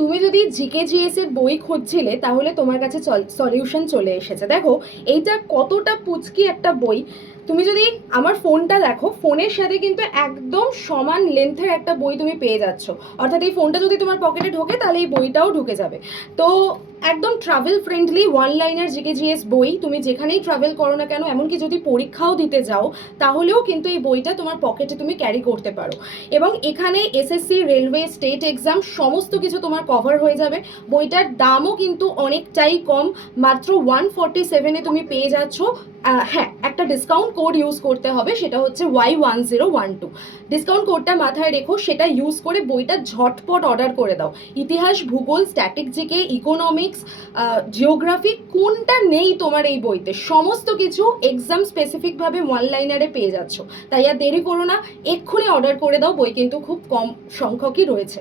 তুমি যদি GK GS এর বই খুঁজছিলে তাহলে তোমার কাছে সলিউশন চলে এসেছে। দেখো এইটা কতটা পুচকি একটা বই। তুমি যদি আমার ফোনটা দেখো, ফোনের সাথে কিন্তু একদম সমান লেন্থের একটা বই তুমি পেয়ে যাচ্ছ। অর্থাৎ এই ফোনটা যদি তোমার পকেটে ঢোকে তাহলে এই বইটাও ঢুকে যাবে। তো একদম travel friendly one liner GK GS বই, তুমি যেখানেই ট্রাভেল করো না কেন, এমনকি যদি পরীক্ষাও দিতে যাও তাহলেও কিন্তু এই বইটা তোমার পকেটে তুমি ক্যারি করতে পারো। এবং এখানে এসএসসি, রেলওয়ে, স্টেট এক্সাম সমস্ত কিছু তোমার কভার হয়ে যাবে। বইটার দামও কিন্তু অনেকটাই কম, মাত্র 147-এ তুমি পেয়ে যাচ্ছ। হ্যাঁ, একটা ডিসকাউন্ট কোড ইউজ করতে হবে, সেটা হচ্ছে Y1012। ডিসকাউন্ট কোডটা মাথায় রেখো, সেটা ইউজ করে বইটা ঝটপট অর্ডার করে দাও। ইতিহাস, ভূগোল, স্ট্যাটিক জিকে, ইকোনমিক্স, জিওগ্রাফি কোনটা নেই তোমার এই বইতে, সমস্ত কিছু এক্সাম স্পেসিফিকভাবে ওয়ান লাইনারে পেয়ে যাচ্ছ। তাই আর দেরি করো না, এক্ষুনি অর্ডার করে দাও, বই কিন্তু খুব কম সংখ্যকই রয়েছে।